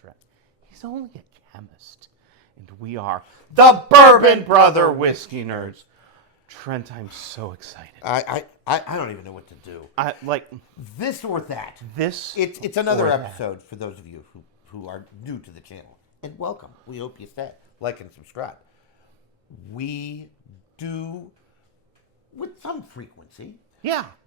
Trent. He's only a chemist. And we are the Bourbon Brother Whiskey Nerds. Trent, I'm so excited. I don't even know what to do. This or that. It's another episode for those of you who are new to the channel. And welcome. We hope you stay. Like and subscribe. We do, with some frequency,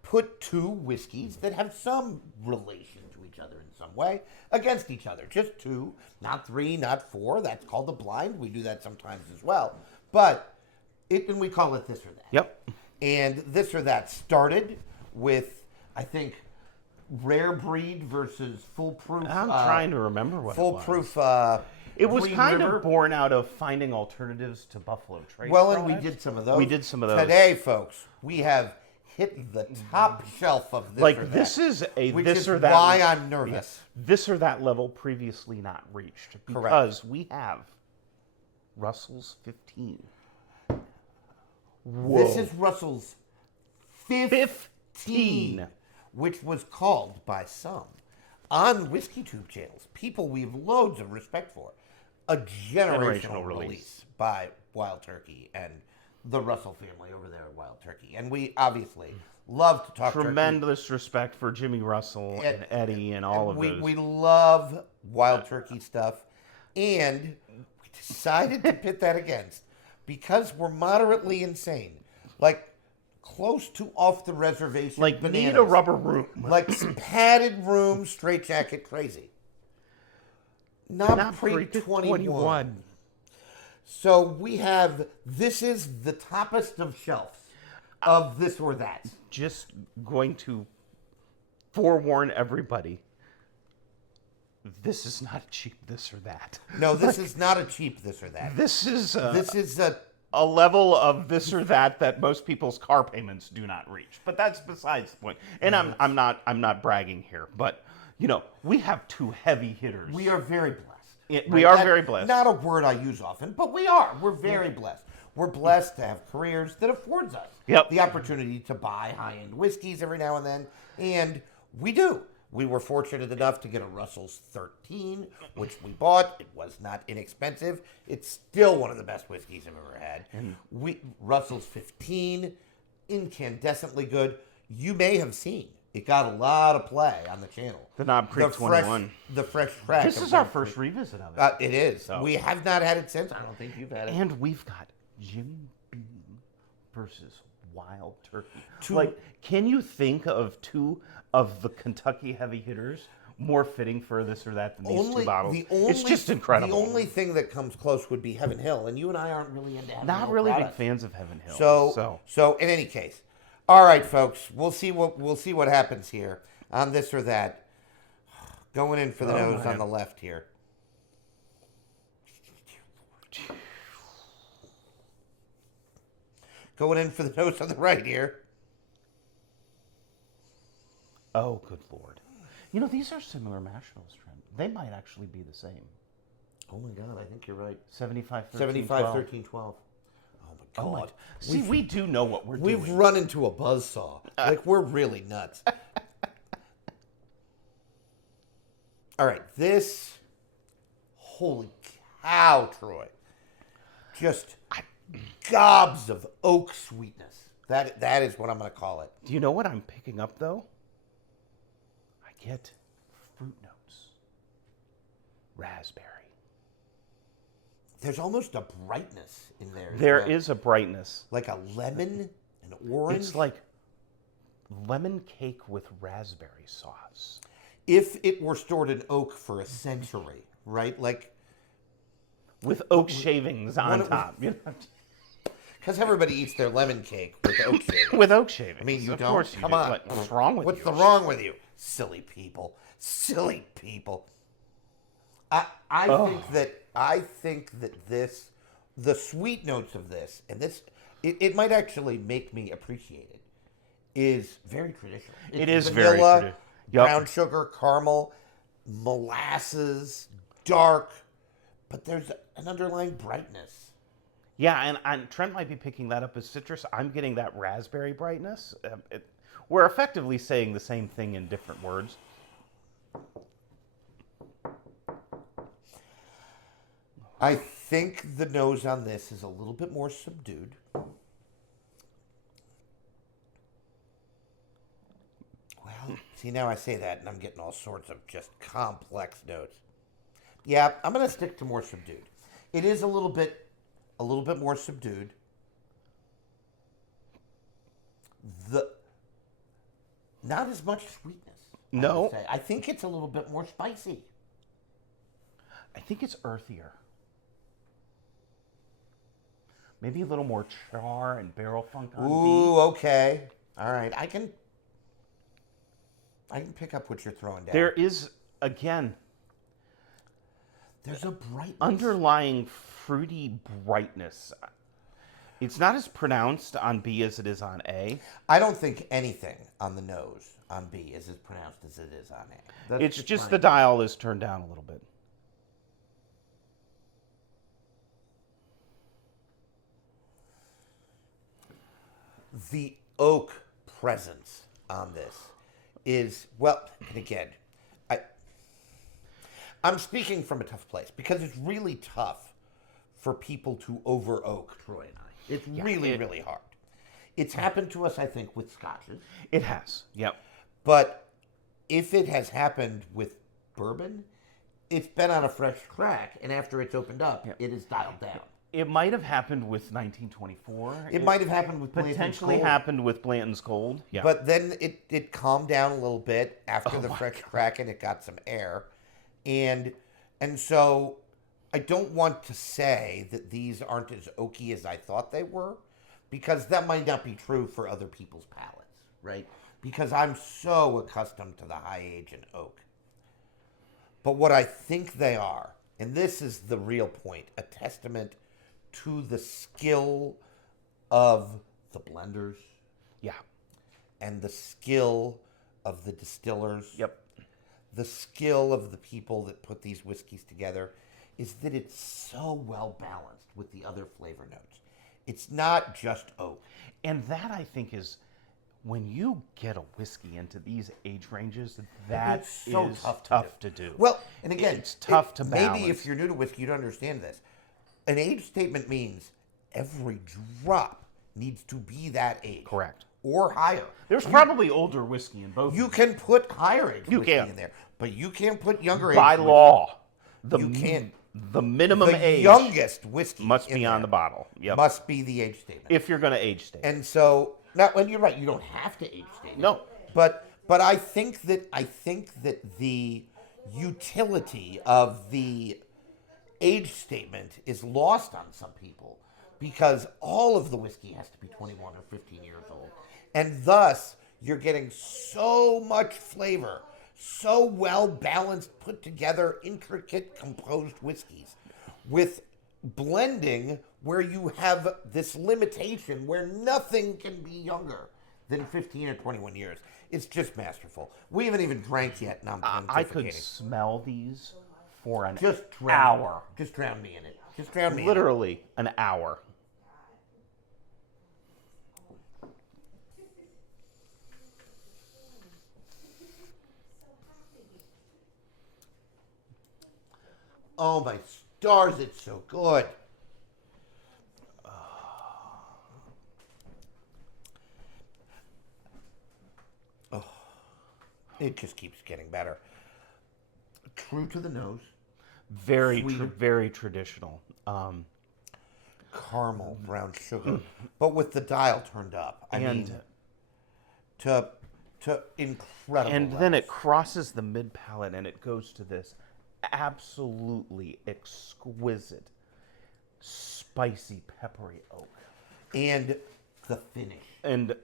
put two whiskeys that have some relation to each other in some way against each other. Just two, not three, not four. That's called a blind. We do that sometimes as well. But and we call it this or that. Yep. And this or that started with, I think, rare breed versus foolproof. I'm trying to remember what foolproof. It was Green kind River. of born out of finding alternatives to Buffalo Trace. Well, and we did some of those. Today, folks, we have hit the top shelf of this or that. This is a which this is or that. Why I'm nervous. This or that level previously not reached. Because we have Russell's 15. Whoa. This is Russell's 15, which was called by some on Whiskey Tube channels, people we have loads of respect for, a generational release by Wild Turkey and the Russell family over there at Wild Turkey. And we obviously love to talk tremendous turkey. Respect for Jimmy Russell and Eddie and all of those. We love Wild Turkey stuff. And we decided to pit that against, because we're moderately insane, like close to off the reservation, like bananas. Need a rubber room, like padded room, straitjacket crazy. Not pre-21. So we have, this is the toppest of shelves of this or that. Just going to forewarn everybody. This is not a cheap this or that. No, this is not a cheap this or that. This is a level of this or that most people's car payments do not reach. But that's besides the point. And I'm not bragging here, but we have two heavy hitters. We are very blessed. We are very blessed. Not a word I use often, but we are. We're very blessed. We're blessed to have careers that affords us the opportunity to buy high-end whiskeys every now and then, and we do. We were fortunate enough to get a Russell's 13, which we bought. It was not inexpensive. It's still one of the best whiskeys I've ever had. Russell's 15, incandescently good. You may have seen. It got a lot of play on the channel. The Knob Creek 21. The fresh track. This is our first revisit of it. It is. So. We have not had it since. I don't think you've had it. And we've got Jimmy Beam versus Wild Turkey. Can you think of two of the Kentucky heavy hitters more fitting for this or that than these two bottles? It's just incredible. The only thing that comes close would be Heaven Hill, and you and I aren't really into Heaven Hill. Not really big fans of Heaven Hill. So in any case, all right, folks, we'll see what happens here on this or that. Going in for the nose on the left here. Going in for the nose on the right here. Oh, good Lord. These are similar mash bills, Trent. They might actually be the same. Oh, my God, I think you're right. 75, 13, 75, 12. 13, 12. Oh, my God. See, we do know what we're doing. We've run into a buzzsaw. We're really nuts. All right, this, holy cow, Troy. Just gobs of oak sweetness. That is what I'm going to call it. Do you know what I'm picking up, though? I get fruit notes. Raspberry. There's almost a brightness in there. There is a brightness. Like a lemon, an orange. It's like lemon cake with raspberry sauce. If it were stored in oak for a century, right? Like with oak shavings on top. Because everybody eats their lemon cake with oak shavings. With oak shavings. I mean, you of don't. Course you Come do. on. What's wrong with What's you? wrong with you? Silly people. Silly people. I think that this, the sweet notes of this, and this, it might actually make me appreciate it, is very traditional. It is vanilla, very traditional. Brown sugar, caramel, molasses, dark, but there's an underlying brightness. Yeah, and Trent might be picking that up as citrus. I'm getting that raspberry brightness. We're effectively saying the same thing in different words. I think the nose on this is a little bit more subdued. Well, see, now I say that and I'm getting all sorts of just complex notes. Yeah, I'm going to stick to more subdued. It is a little bit more subdued. Not as much sweetness. No. I think it's a little bit more spicy. I think it's earthier. Maybe a little more char and barrel funk on Ooh, B. okay. All right. I can pick up what you're throwing down. There is, again, there's a brightness. Underlying fruity brightness. It's not as pronounced on B as it is on A. I don't think anything on the nose on B is as pronounced as it is on A. It's just the dial is turned down a little bit. The oak presence on this is, well, and again, I'm speaking from a tough place because it's really tough for people to over oak Troy and I. It's really hard. It's happened to us, I think, with scotches. It has, yep. But if it has happened with bourbon, it's been on a fresh crack, and after it's opened up, it is dialed down. It might have happened with 1924. It might have happened with Blanton's potentially Gold. happened with Blanton's Gold. Yeah. But then it calmed down a little bit after the fresh crack, and it got some air, and so I don't want to say that these aren't as oaky as I thought they were, because that might not be true for other people's palates, right? Because I'm so accustomed to the high age in oak. But what I think they are, and this is the real point, a testament to the skill of the blenders. Yeah. And the skill of the distillers. Yep. The skill of the people that put these whiskeys together is that it's so well balanced with the other flavor notes. It's not just oak. And that, I think, is when you get a whiskey into these age ranges, that it's so is tough to do. Well, and again, it's tough to balance. Maybe if you're new to whiskey, you don't understand this. An age statement means every drop needs to be that age. Correct. Or higher. There's probably older whiskey in both. You can put higher age whiskey in there, but you can't put younger age by whiskey. law. You can't. The minimum the age youngest whiskey must be on the bottle. Yep. Must be the age statement. If you're going to age state. And so now, and you're right, you don't have to age state. No. But I think that the utility of the age statement is lost on some people because all of the whiskey has to be 21 or 15 years old. And thus, you're getting so much flavor, so well balanced, put together, intricate, composed whiskeys with blending where you have this limitation where nothing can be younger than 15 or 21 years. It's just masterful. We haven't even drank yet, and I'm I could smell these for an hour. hour. Just drown me in it. Just drown me Literally an hour. Oh my stars, it's so good. Oh, it just keeps getting better. True to the nose. Very, very traditional. Caramel, brown sugar, but with the dial turned up. I mean, to incredible. And then it crosses the mid palate and it goes to this absolutely exquisite, spicy, peppery oak. And the finish. And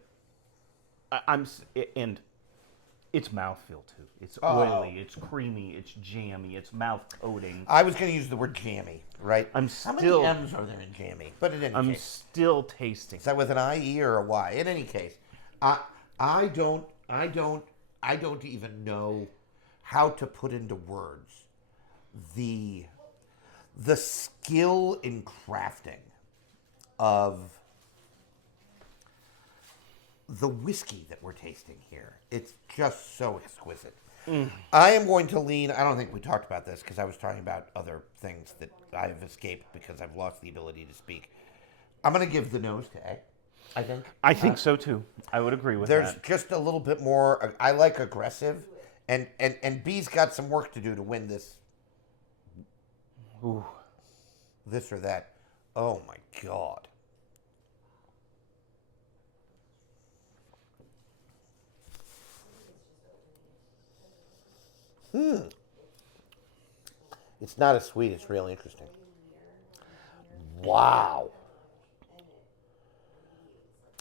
and it's mouthfeel too. It's oily, it's creamy, it's jammy, it's mouth coating. I was going to use the word jammy, right? How many M's are there in jammy? But in any case, I'm still tasting. Is that with an IE or a Y? In any case, I don't even know how to put into words the skill in crafting of the whiskey that we're tasting here. It's just so exquisite. I am going to lean. I don't think we talked about this because I was talking about other things that I have escaped because I've lost the ability to speak. I'm going to give the nose to A. I think. I think so too. I would agree with There's that. just a little bit more. I like aggressive, and B's got some work to do to win this. Ooh. This or that. Oh my God. It's not as sweet. It's really interesting. Wow.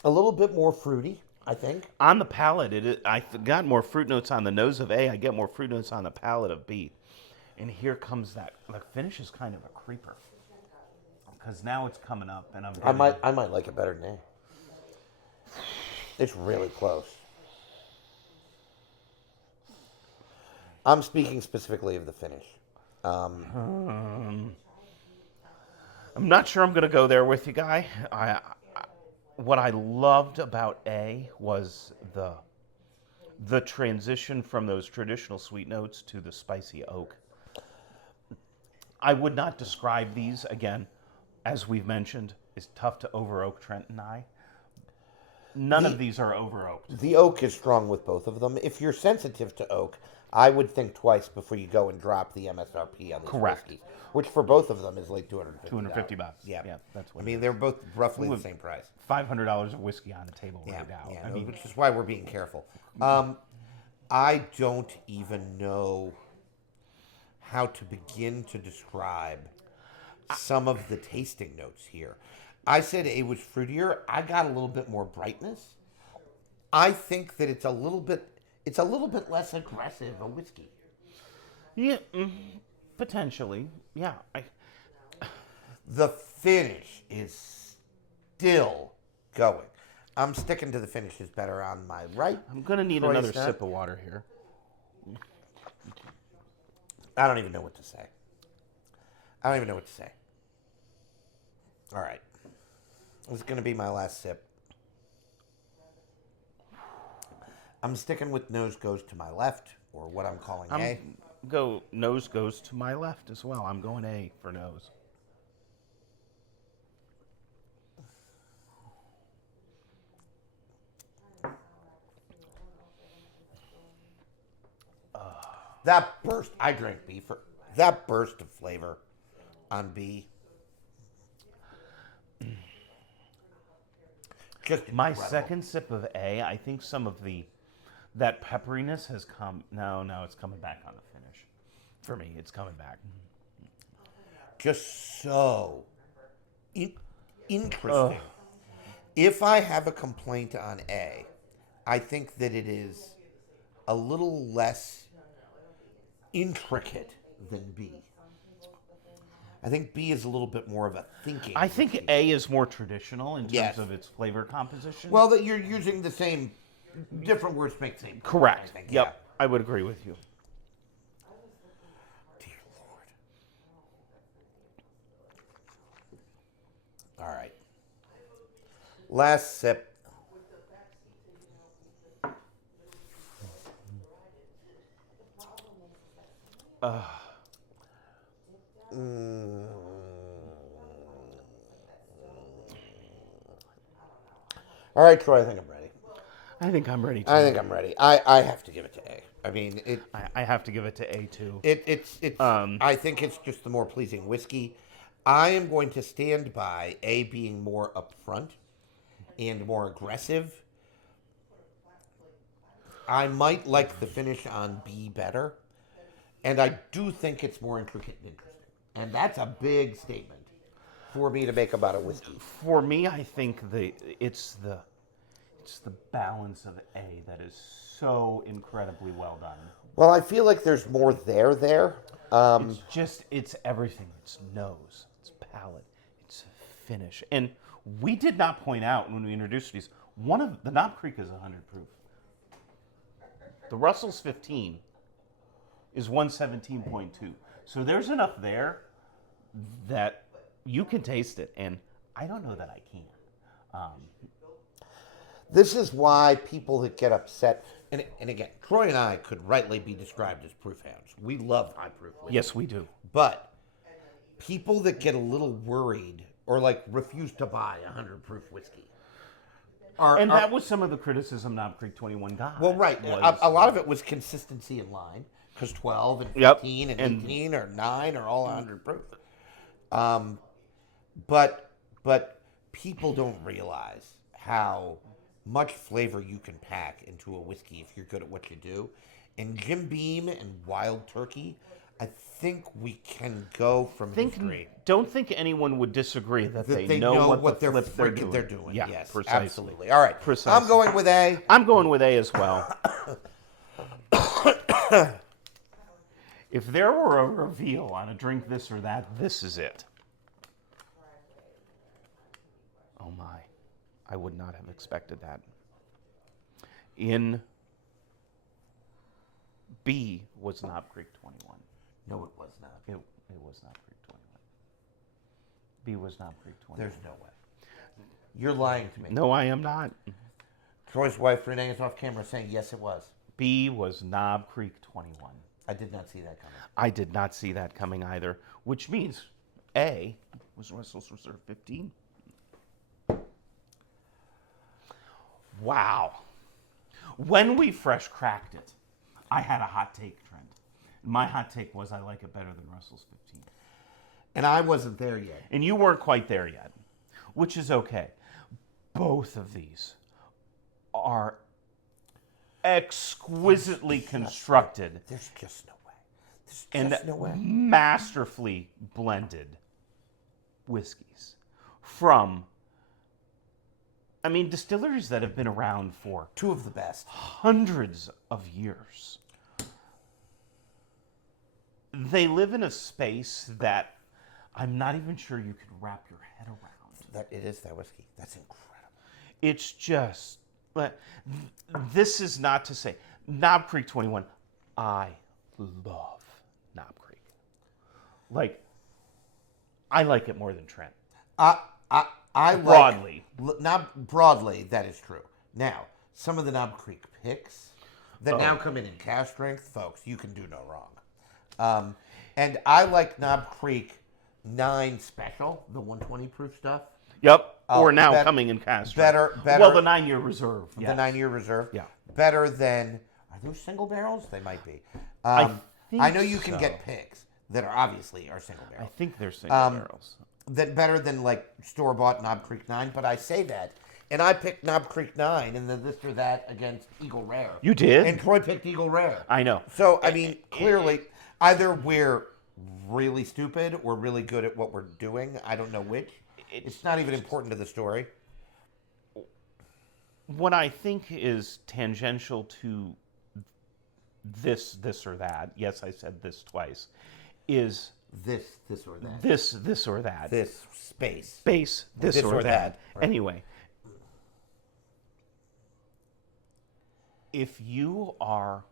A little bit more fruity, I think. On the palate, I got more fruit notes on the nose of A. I get more fruit notes on the palate of B. And here comes that. The finish is kind of a creeper. Because now it's coming up, and I might like it better than A. It's really close. I'm speaking specifically of the finish. I'm not sure I'm going to go there with you, Guy. What I loved about A was the transition from those traditional sweet notes to the spicy oak. I would not describe these, again, as we've mentioned, it's tough to over-oak Trent and I. None of these are over-oaked. The oak is strong with both of them. If you're sensitive to oak, I would think twice before you go and drop the MSRP on these whiskeys, which for both of them is like $250. $250. Yeah, that's what. I mean, they're both roughly the same price. $500 of whiskey on the table right now. Yeah, I mean, which is why we're being careful. I don't even know how to begin to describe some of the tasting notes here. I said it was fruitier. I got a little bit more brightness. I think that it's a little bit less aggressive a whiskey. Yeah, potentially. Yeah. The finish is still going. I'm sticking to the finishes better on my right. I'm going to need another sip of water here. I don't even know what to say. All right. This is going to be my last sip. I'm sticking with nose goes to my left, or what I'm calling A. Nose goes to my left as well. I'm going A for nose. That burst, I drank B for that burst of flavor on B. Just my incredible. Second sip of A, I think some of that pepperiness has come. No, it's coming back on the finish. For me, it's coming back. Just so interesting. If I have a complaint on A, I think that it is a little less intricate than B. I think B is a little bit more of a thinking. I think A is more traditional in terms of its flavor composition. Well, that you're using the same, different words make the same. Correct. I think, yep, I would agree with you. Dear Lord. All right. Last sip. All right, Troy, I think I'm ready. I think I'm ready, too. I think I'm ready. I have to give it to A. I mean, I have to give it to A, too. It's I think it's just the more pleasing whiskey. I am going to stand by A being more upfront and more aggressive. I might like the finish on B better. And I do think it's more intricate and interesting. And that's a big statement for me to make about a whiskey. For me, I think it's the balance of A that is so incredibly well done. Well, I feel like there's more there. It's everything. It's nose, it's palate, it's finish. And we did not point out when we introduced these, one of the Knob Creek is 100 proof. The Russell's 15 is 117.2. So there's enough there that you can taste it, and I don't know that I can. This is why people that get upset, and again, Troy and I could rightly be described as proof hounds. We love high proof whiskey. Yes, we do. But people that get a little worried or like refuse to buy 100 proof whiskey. That was some of the criticism Knob Creek 21 got. Well, right. A lot of it was consistency in line, because 12 and 15 and 18 or 9 are all 100 proof. But people don't realize how much flavor you can pack into a whiskey if you're good at what you do. And Jim Beam and Wild Turkey, I think we can go from history. Don't think anyone would disagree that they know what they're doing. Yeah, yes, precisely. Absolutely. All right. Precisely. I'm going with A. I'm going with A as well. If there were a reveal on a drink this or that, this is it. Oh my. I would not have expected that. In B was Knob Creek 21. No, it was not. It was Knob Creek 21. B was Knob Creek 21. There's no way. You're lying to me. No, I am not. Troy's wife, Renee, is off camera saying, yes, it was. B was Knob Creek 21. I did not see that coming. I did not see that coming either, which means A was Russell's Reserve 15. Wow. When we fresh cracked it, I had a hot take, Trent. My hot take was I like it better than Russell's 15. And I wasn't there yet. And you weren't quite there yet, which is okay. Both of these are exquisitely constructed. There's just no way. There's just no way. Masterfully blended whiskeys from, I mean, distilleries that have been around for two of the best, hundreds of years. They live in a space that I'm not even sure you can wrap your head around. It is that whiskey. That's incredible. It's just, this is not to say, Knob Creek 21, I love Knob Creek. Like, I like it more than Trent. I broadly. Broadly, that is true. Now, some of the Knob Creek picks that now come in cash strength, folks, you can do no wrong. And I like Knob Creek 9 Special, the 120 proof stuff. Yep. Or now coming in cash strength. Better. Well, the 9-year reserve. Yes. The 9-year reserve. Yeah. Better than, are those single barrels? They might be. I know you can get picks that are obviously single barrels. I think they're single barrels. That better than like store-bought Knob Creek 9, but I say that. And I picked Knob Creek 9 and then this or that against Eagle Rare. You did? And Troy picked Eagle Rare. I know. So, I mean, clearly, either we're really stupid or really good at what we're doing. I don't know which. It's not even important to the story. What I think is tangential to this or that, yes, I said this twice, is this or that. This or that. This space. This or that. Right. Anyway, if you are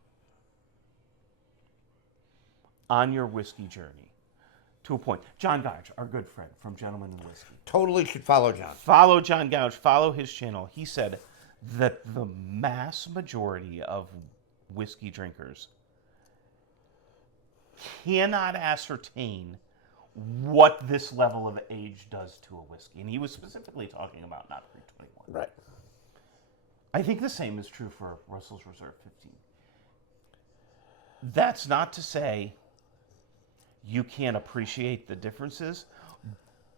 on your whiskey journey to a point, John Gouge, our good friend from Gentleman in Whiskey. Totally should follow John. Follow John Gouge. Follow his channel. He said that the mass majority of whiskey drinkers cannot ascertain what this level of age does to a whiskey. And he was specifically talking about Knob Creek 21. Right. I think the same is true for Russell's Reserve 15. That's not to say you can't appreciate the differences,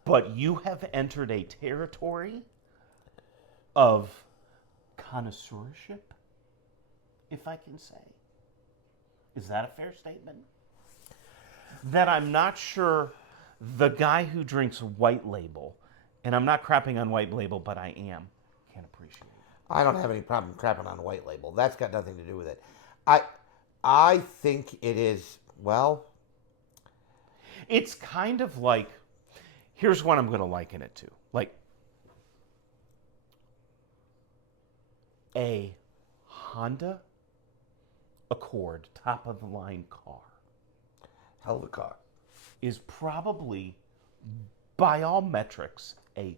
but you have entered a territory of connoisseurship, if I can say. Is that a fair statement? That I'm not sure the guy who drinks White Label, and I'm not crapping on White Label, but I am, can appreciate it. I don't have any problem crapping on White Label. That's got nothing to do with it. I think it is, well... It's kind of like, here's what I'm going to liken it to. Like a Honda Accord, top of the line car. Hell of a car. Is probably, by all metrics, a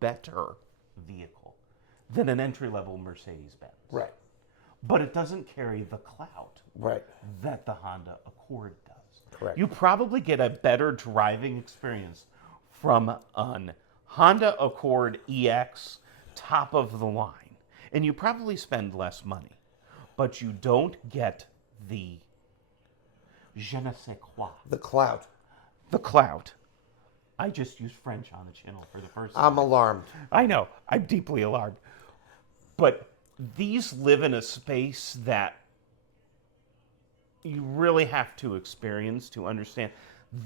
better vehicle than an entry-level Mercedes-Benz. Right. But it doesn't carry the clout that the Honda Accord does. Correct. You probably get a better driving experience from an Honda Accord EX top of the line. And you probably spend less money. But you don't get the je ne sais quoi. The clout. The clout. I just used French on the channel for the first time. I'm alarmed. I know. I'm deeply alarmed. But these live in a space that you really have to experience to understand.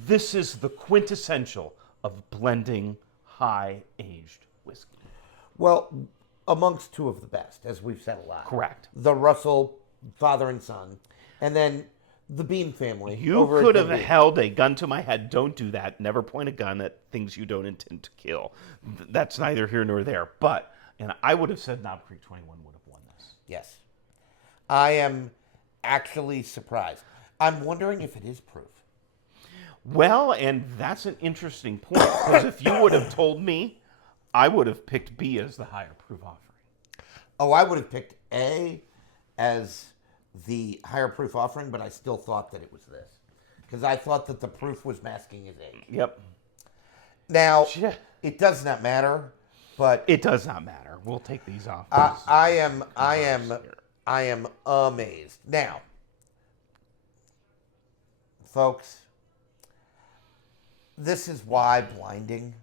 This is the quintessential of blending high-aged whiskey. Well, amongst two of the best, as we've said a lot. Correct. The Russell father and son, and then the Beam family. You could have held a gun to my head. Don't do that. Never point a gun at things you don't intend to kill. That's neither here nor there. But, and I would have said Knob Creek 21 would have won this. Yes. I am actually surprised. I'm wondering if it is proof. Well, and that's an interesting point, because if you would have told me, I would have picked B as the higher proof offering. Oh, I would have picked A as the higher proof offering, but I still thought that it was this. Because I thought that the proof was masking his age. Yep. Now, it does not matter, but... It does not matter. We'll take these off. I am amazed. Now, folks, this is why blinding,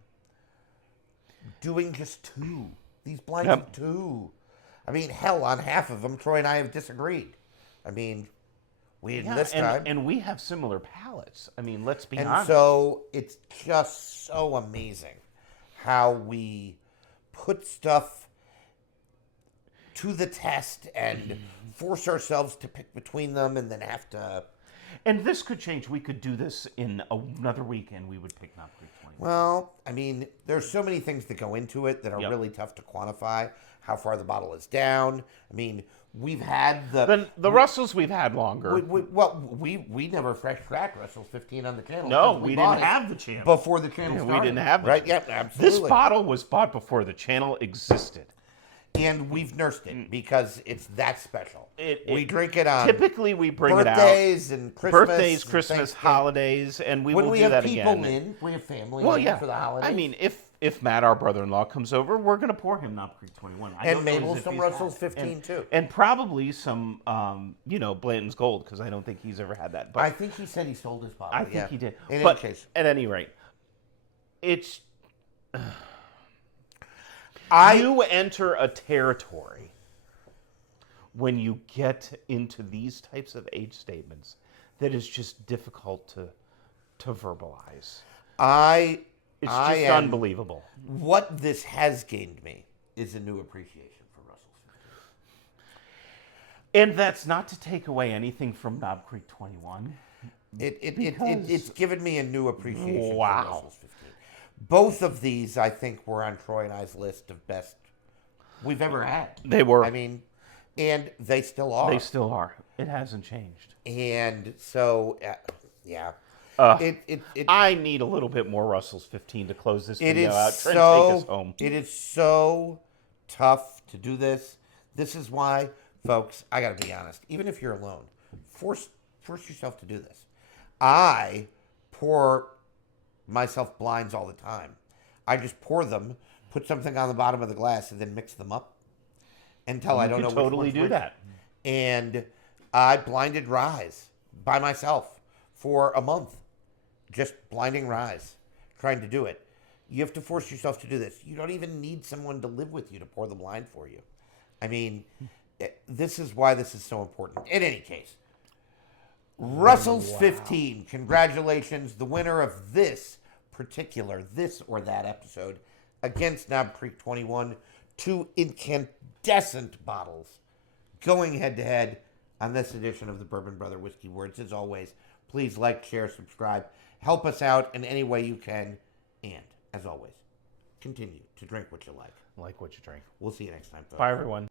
doing just two, these blinds of two. I mean, hell, on half of them, Troy and I have disagreed. I mean, we didn't this time. And we have similar palates. I mean, let's be honest. And so it's just so amazing how we put stuff to the test and force ourselves to pick between them and then have to... And this could change. We could do this in another week and we would pick Knob Creek 21. Well, I mean, there's so many things that go into it that are really tough to quantify. How far the bottle is down. I mean, we've had the Russells we've had longer. We never fresh cracked Russell's 15 on the channel. No, we didn't have the channel. Before the channel started. We didn't have the channel. Yep, absolutely. This bottle was bought before the channel existed. And we've nursed it because it's that special. We drink it on typically we bring it out birthdays and Christmas, birthdays, Christmas, holidays, and we will do that again. When we have people in, we have family for the holidays. I mean, if Matt, our brother-in-law, comes over, we're going to pour him Knob Creek 21. And Mabel some Russell's 15 too, and probably some Blanton's Gold, because I don't think he's ever had that. But I think he said he sold his bottle. I think he did. In any case, at any rate, it's. You enter a territory when you get into these types of age statements that is just difficult to verbalize. It's just unbelievable. What this has gained me is a new appreciation for Russell's 15. And that's not to take away anything from Knob Creek 21. It's given me a new appreciation for Russell's 15. Both of these, I think, were on Troy and I's list of best we've ever had. They were. I mean, and they still are. They still are. It hasn't changed. And so, yeah. I need a little bit more Russell's 15 to close this video out. Trent, take us home. It is so tough to do this. This is why, folks, I got to be honest. Even if you're alone, force yourself to do this. I pour myself blinds all the time. I just pour them, put something on the bottom of the glass, and then mix them up until I don't know which one's which. Do that. And I blinded Rise by myself for a month, just blinding Rise, trying to do it. You have to force yourself to do this. You don't even need someone to live with you to pour the blind for you. I mean, this is why this is so important. In any case, Russell's 15. Congratulations, the winner of this or that episode against Knob Creek 21. 2 incandescent bottles going head-to-head on this edition of the Bourbon Brother Whiskey Words. As always, please like, share, subscribe. Help us out in any way you can. And, as always, continue to drink what you like. Like what you drink. We'll see you next time, folks. Bye, everyone.